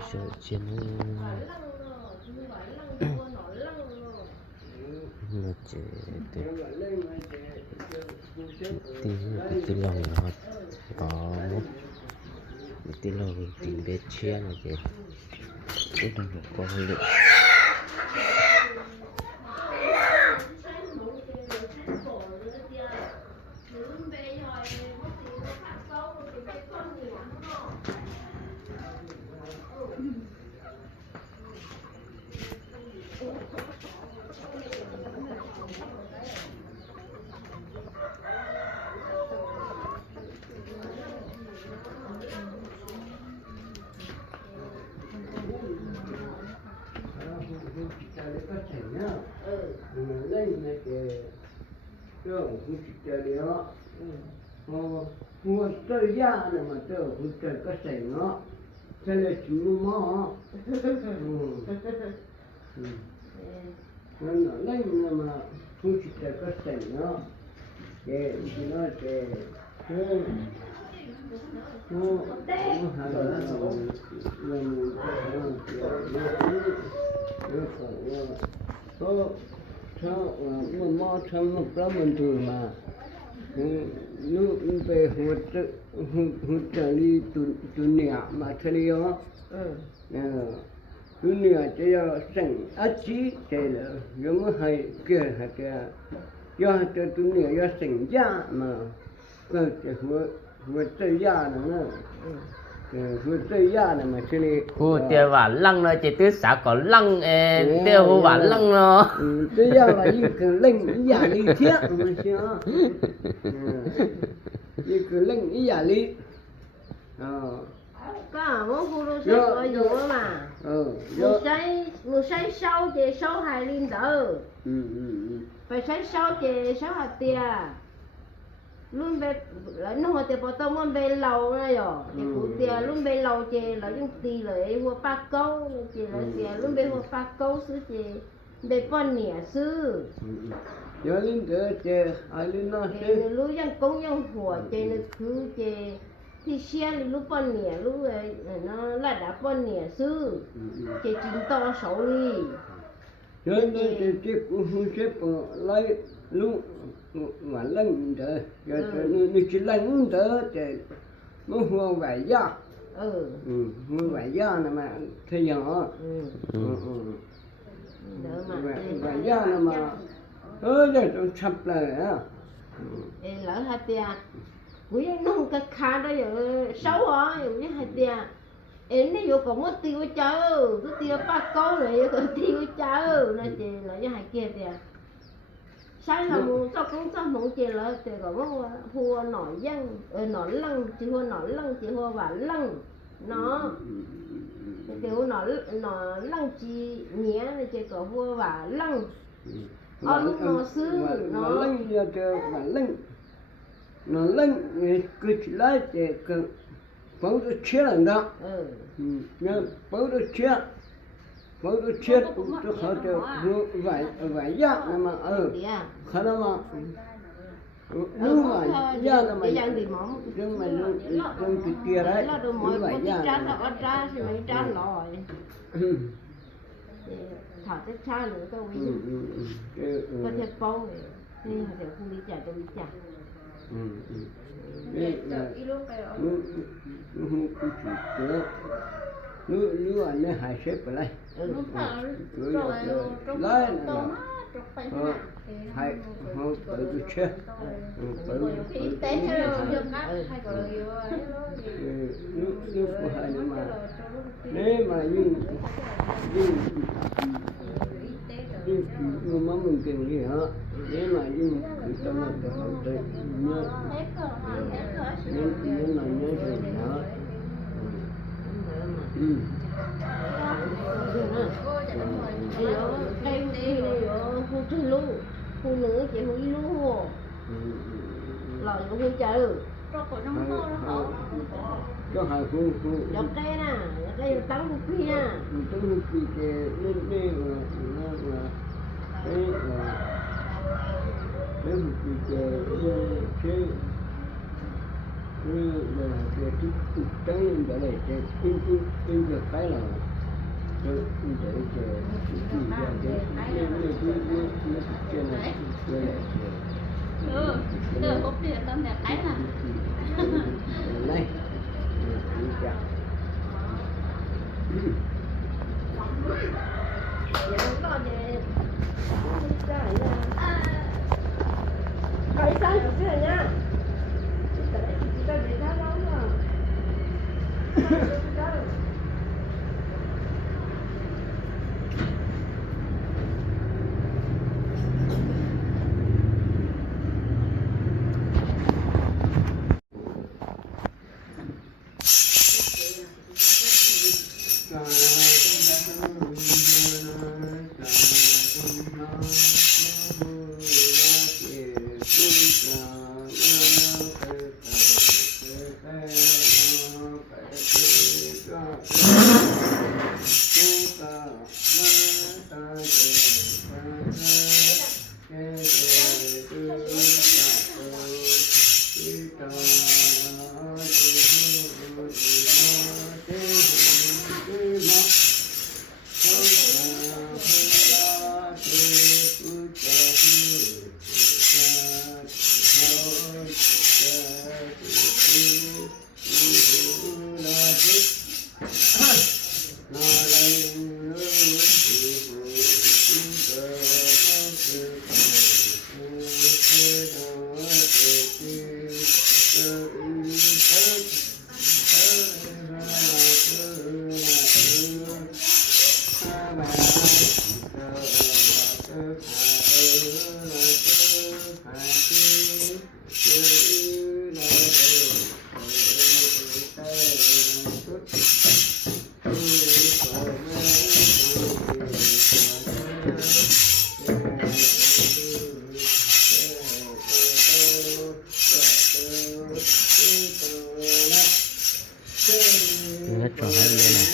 手间呢那这的tí lòng ngọt có một tí lòng tìm bếp chia là gì cái đồng hồ có lượng lên này cái không chỉ chơi đó mua chơi giá này mà chơi không chơi cái sành nó chơi là chủ mỏ nó lên mà không chỉ chơi cái sành nó cái nó cái cho một cái mình thường mà nước về hỗ trợ đi từ nhà mà chơi đó từ nhà chơi sang ác chí chơi là giống hay kia hay kia do chơi từ nhà do sang giá mà cái hỗ trợ giá nữa hỗ trợ giá này mà chơi hỗ trợ và lăng nó chỉ tứ xã có lăng tiêu hỗ và lăng nó bây giờ là như cái lệnh giả lý thiết mà chưa như cái lệnh giả lý có muốn phụ nữ sẽ có dùng mà một say sau thì sau hai linh đỡ phải say sau thì sau hạt tiền luôn về nó hồi thì bỏ tao muốn về lầu này rồi thì phụ tiền luôn về lầu thì là những tì lại hoa ba câu thì là tiền luôn về hoa ba câu sư thì về con nhẹ sư giờ linh đỡ thì ai linh nó thì lúc dân công dân hùa thì nó cứ thì xe lúc con nhẹ lúc nó là đã con nhẹ sư thì chính to xấu đi giờ nó thì cũng không xếp lấy lúc mà lên đỡ giờ nó chỉ lên đỡ thì nó hoa vải da hoa vải da này mà thấy nhỏ vải da này mà giờ nó sắp lại á lỡ hai tia quý nông cái khá đó giờ xấu hả giờ quý hai tia em nó vô còn mất tiêu chơi cứ tiêu ba câu rồi còn tiêu chơi nó chỉ là cái hai kia tia sáng là muốn cho cũng cho muốn chỉ là thì có hùa nổi dân nổi lăng chỉ hùa nổi lăng chỉ hùa và lăng nó thì hùa nổi lăng chỉ nhé chỉ có hùa và lăng ông nó sư nó lăng giờ chơi và lăng nó lăng cứ chỉ lấy thì cứ phẫu thuật chết là đó nhớ phẫu thuật chết tôi khó cho vài giá mà khá là mà nếu mà giá là mà nhưng mà trong cái kia đấy như vài giá thảo cái cha nữa tôi ví dụ có thể phong này thì họ sẽ không đi trả tôi đi trả nếu anh ấy hại xếp vào đây lấy hay không tự tôi chết tự tế theo nếu có hay mà nếu mà nhưng mà mình cần gì hả nếu mà nhưng tôi làm được không tôi nhớ nhưng mà nhớ rồi hả phụ nữ chỉ hủy lúa lời của phụ trợ cho hai phụ cho cây nè cây tắm của phi nè tắm của phi cái lên đây là cái là cái phi cái Từ hút đi tâm đẹp cái mà. Này. Hãy subscribe cho kênh Ghiền Mì Gõ để không bỏ lỡ những video hấp dẫn. Nó tròn hết lên này.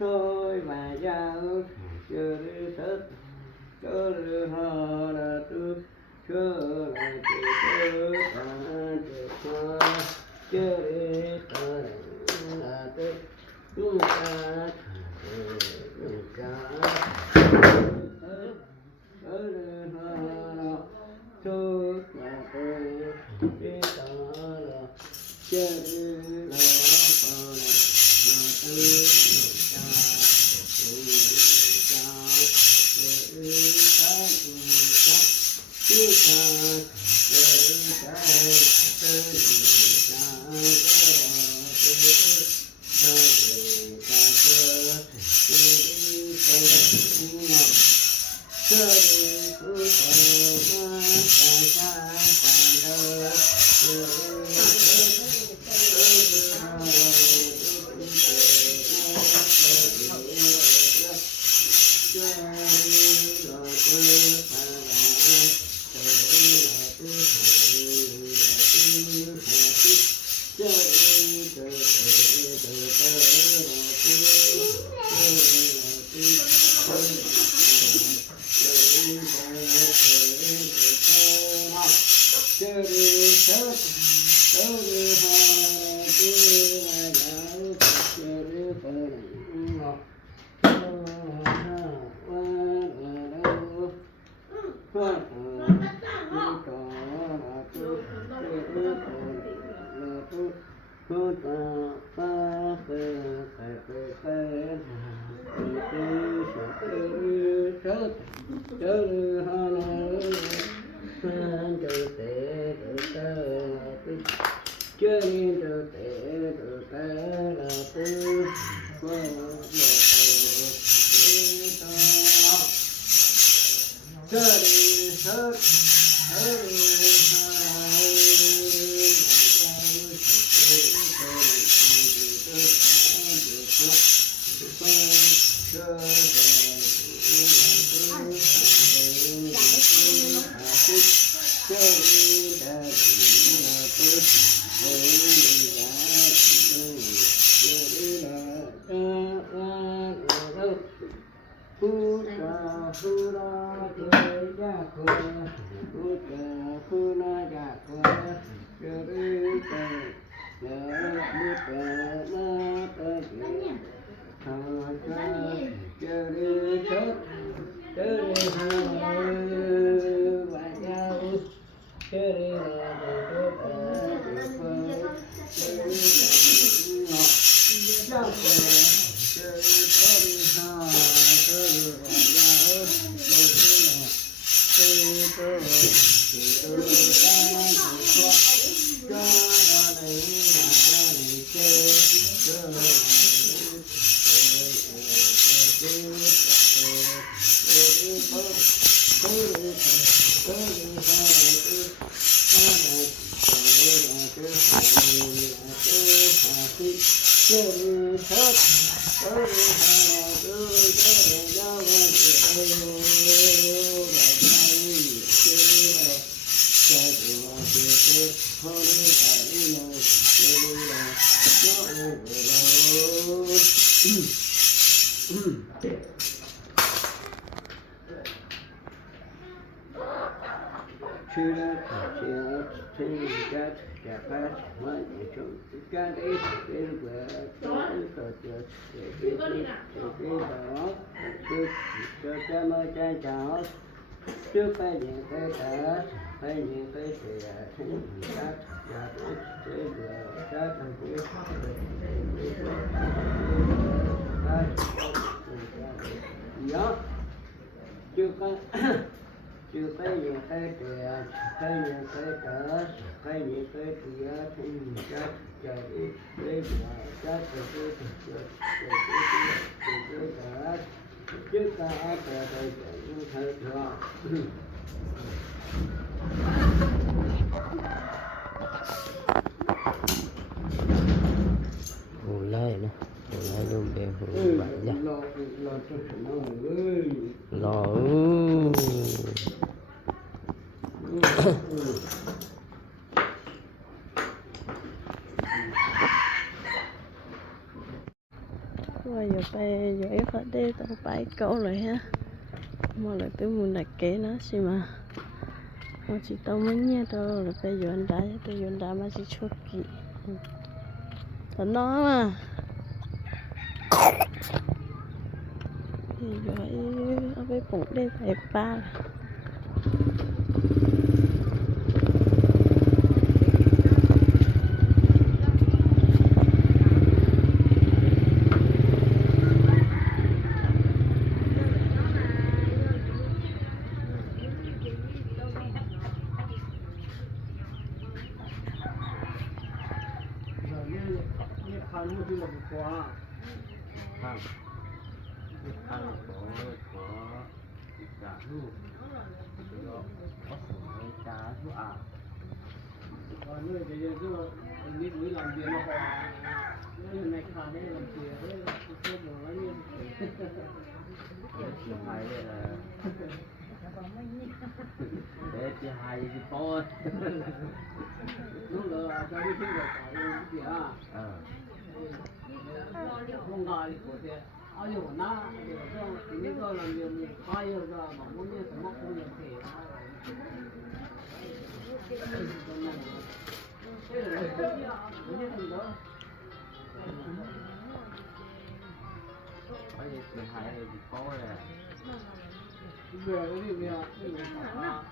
Thôi mà giao chưa thức chưa ho là tu chưa là chưa chưa là tu chúng ta Hãy subscribe cho kênh Ghiền Mì Gõ để không bỏ lỡ những video hấp dẫn. Ulai no ulai lu be banyak lo rồi giờ phải dễ phải đi tao phải câu rồi ha mà lại tới muốn đặt kế nó xí mà chỉ tao mới nghe tao là phải dọn đá mà chỉ chốt kỹ thật nó mà thì rồi ở cái bụng đây phải ba để chị hai thì to lúc đó cho đi xin được cái gì à không gọi của thì ai nhiều na thì những cái làm nhiều ai nhiều ra mà muốn như什么cũng nhiều thì bây giờ chị hai thì có rồi về cái gì vậy cái gì mà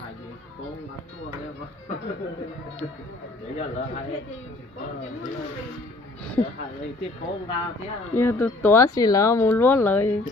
Hai gì con bắt tua đấy mà. Để giờ là hai hai cái con ra thế. Yêu tu tua xí là mu lúa lời.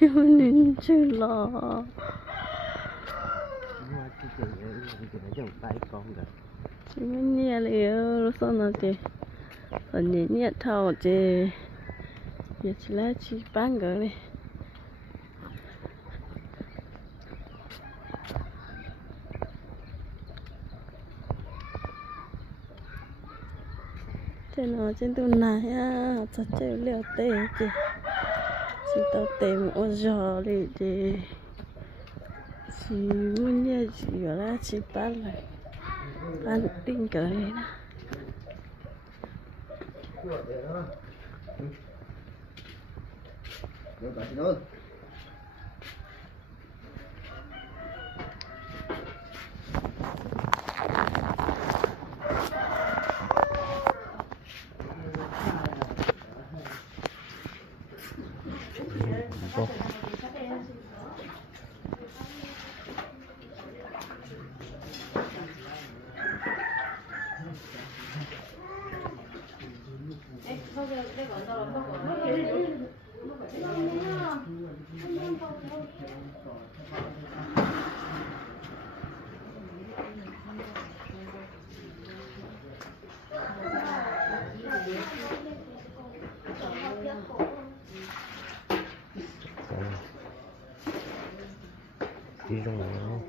Mình chưa lo. Chỉ mình nhẹ liệu lúc sau nó thì phần nhẹ nhẹ thầu thì giờ chỉ là chỉ bán cái này. Trên tủ này á, chắc chơi liều tê chứ. Chỉ tao tê một giò đi thì chỉ muốn nhớ chỉ là chỉ bán lại bán tinh cái này nè. Đi ra ngoài không?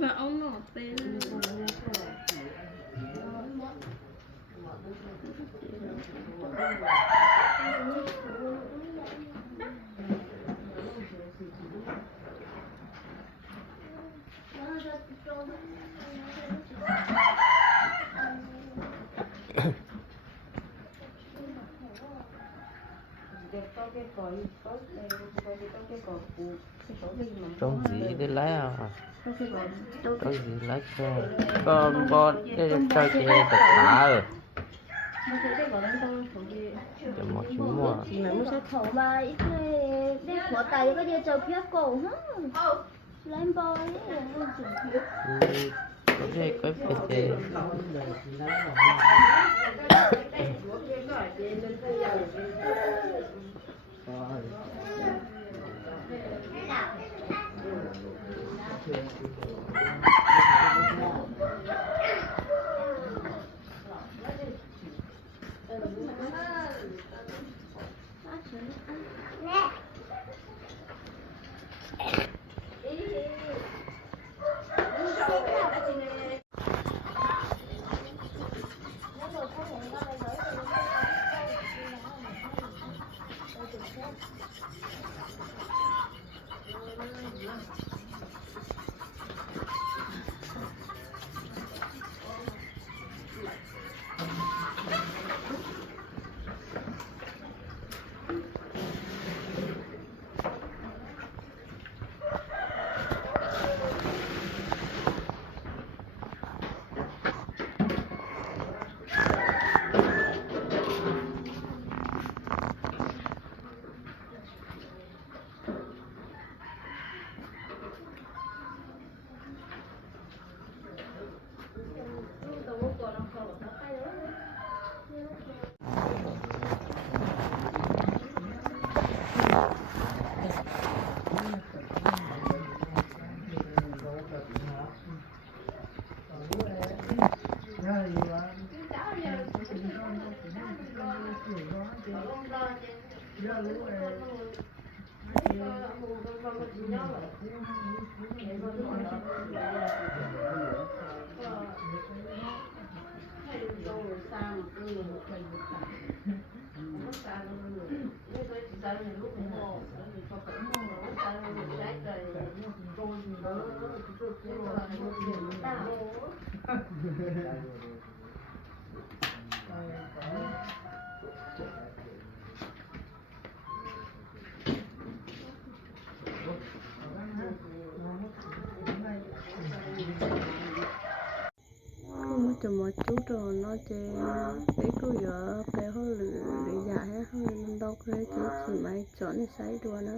Và ông nó tên Trong gì để lấy à? Trong gì lấy xe? Con để cho chị được thả. Để một chút mua. Mà mua sao thầu mà ít để của tài có đi chơi phía cổ hả? Lên bò đấy. Có thể có phải จะมาจุดrồi nó chỉ cái cô giờ cái họ lựa lựa giải họ lên đâu cái chỉ mày chọn cái sai đùa nó